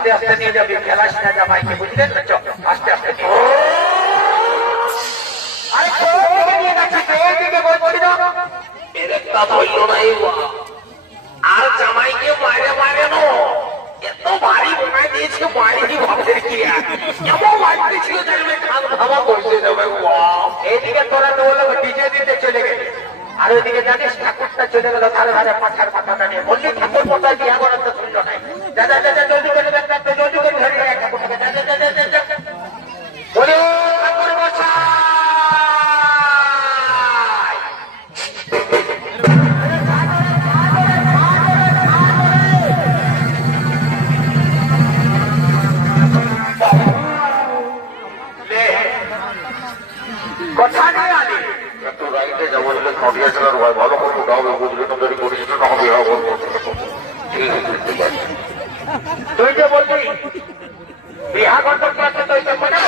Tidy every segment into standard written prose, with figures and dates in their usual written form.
আস্তে আস্তে নিয়ে যাবি, খেলাস না জামাইকে, বুঝলেন তো? চল আস্তে আস্তে নিয়ে। আরে কোন নিয়ে যাচ্ছিস? এইদিকে বলছি না, এরকটা বললো না আর জামাইকে মারে মারে নো এত ভারী বানাই দিয়েছে, মারি ভাবের কি এমন মারতে ছিল যে খান খাওয়া করছে যাবে। এইদিকে তোরা তো বললো ডিজে দিতে চলে গেলে, আর ওইদিকে জানিস ঠাকুরটা চলে গেল ধারে ধারে পাখার মাথাটা নিয়ে। বললি ঠাকুর মশাই বিয়া করার তো শুনল নাই। দাদা দাদা জলদি করে জলদি করে ধরে ঠাকুরটাকে দাদা দাদা দাদা বলে ঠাকুর মশাই। কথা নিয়ে আলি একটু রাইটে যাবো বলে খাটিয়া চালার ভাই ভালো করে উঠাবে, বুঝলি তো? যদি করিস না হবে তুই যে বলবি বিহা করতে তুই তো মনে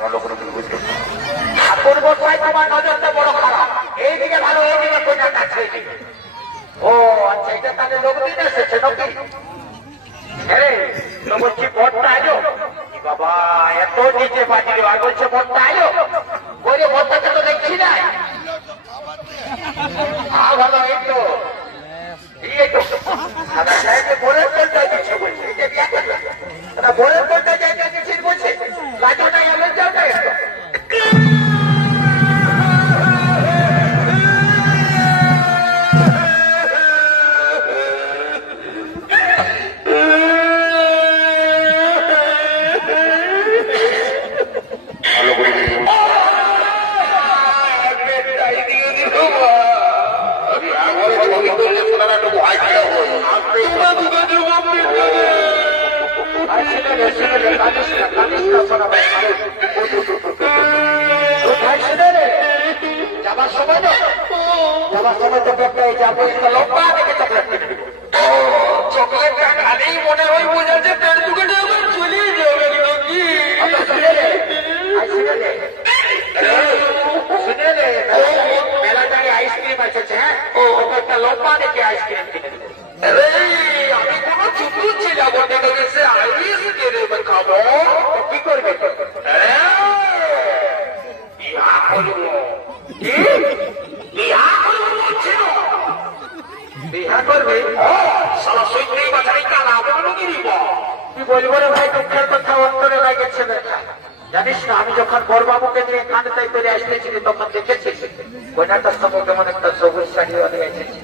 ভালো করে বুঝতে ঠাকুর মশাই তোমার নজরটা বড় খারাপ। এইদিকে ভালো, এইদিকে কোন কাছে। ও আচ্ছা, এটা তাহলে লোক দিন এসেছে নাকি? হ্যাঁ তো বলছি ভোটটা আলো বাবা, এত নিচে বাজিল আর বলছে ভোটটা আলো। বলে ভোটটাকে তো দেখছি না। ভালো, এই তো এই তো সাদা সাহেবকে ভোরের তোলটা দিচ্ছে বলছে, এই যে বিয়া করবে না ভোরের তোলটা যাইতে দিচ্ছিস বলছে। লাজটা এমন যাও না একটু। যাবার সময় তো যাবো লম্বা দেখে চকলেট কিনে দেবো। চকলেটটা খালি মনে হয় বোঝাচ্ছে তার দোকানে আবার চলে যাবে নাকি? শুনে রে মেলা জায়গায় আইসক্রিম আছে, হ্যাঁ একটা লম্বা দেখে আইসক্রিম কিনে দেবো। আমি কোনো চুপুর ছিলাম দেখা গেছে আইস কিনে খাবো। কি করবে? বিয়া করবো। বিয়া করবো বলছিল। বিহা করবে? সারা সৈন্য বাজারে কালা বলো কি দিব? কি বলবো রে ভাই, দুঃখের কথা অন্তরে লাগেছে বেটা। জানিস না, আমি যখন বড়বাবুকে নিয়ে কানতাই করে আসতেছিলি তখন দেখেছি কন্যাটার সঙ্গে কেমন একটা সবুজ শাড়ি অনেক এসেছে।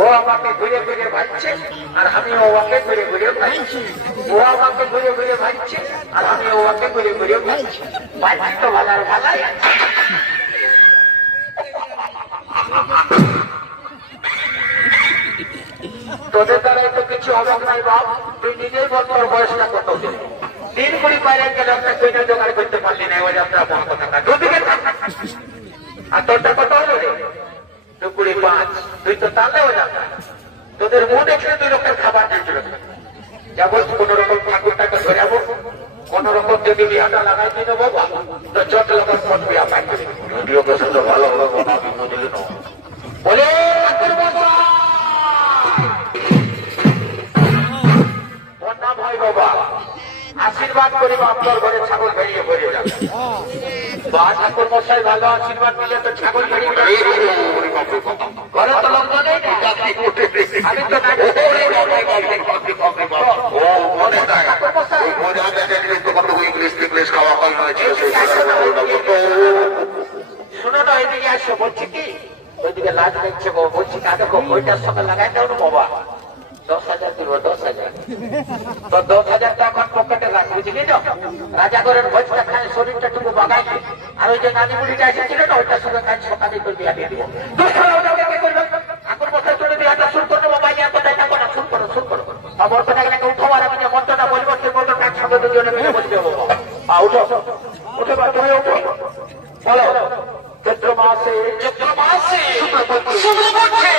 ও আমাকে ঘুরে ঘুরে ভাবছে আর আমি ওকে ঘুরে ঘুরে ভাবছি। ও আমাকে ঘুরে ঘুরে ভাবছে আর আমি ওকে ঘুরে ঘুরে ভাবছি। ভাবছি তো ভালো আর ভালাই আছে। তোদের দ্বারাই তো কিছু হবে নাই বাপ। তুই নিজেই বল তোর বয়সটা কত? 3 বাইরে গেলে একটা কইটা জোগাড় করতে পারলি না। ওই যাত্রা বড় কথা দুদিকে আর তোরটা কত হলো রে? 2.5। তুই তো তাহলে হয়ে যাত্রা তোদের মন দেখলে 2 লোকের খাবার দিয়েছিল। যাবো কোন রকম ঠাকুরটাকে ধরে যাবো, কোন রকম যদি বিহাটা লাগাই দিয়ে দেবো তো চট লোকের ফোন বিয়া পাই ভালো হবে বুঝলি না? বলে ঠাকুর মশাই ভাই বাবা আশীর্বাদ করি আপনার ঘরে ছাগল বেরিয়ে পড়ে যাবে। বা ঠাকুর মশাই ভালো আশীর্বাদ দিলে তো ছাগল বেরিয়ে ঘরে তো লোক নেই। আমি তো শোনো না, এদিকে আসো। বলছি কি ওইদিকে লাজ দেখছে গো। বলছি কাকে ওইটার সঙ্গে লাগাই দাও না বাবা। 10,000 দিব, 10,000 তো 10,000 টাকা এখন পকেটে রাখ, বুঝলি তো? রাজাগরের ভোজটা খায় শরীরটা টুকু বাগাইছে। আর ওই যে নানি বুড়িটা এসেছিল না, ওইটার সঙ্গে কাজ সকালে করে বিয়া দিয়ে দিব। ঠাকুর মশাই চলে বিয়াটা শুরু করে দেবো। ভাই এত টাকা করো, শুরু করো শুরু করো। বর্তমানে উঠো আর আমি যে মন্ত্রটা বলবো সেই মন্ত্রটা একসঙ্গে দুজনে মিলে বলবে বাবা। উঠো উঠে বা তুমি উঠো বলো। চৈত্র মাসে শুক্রপক্ষে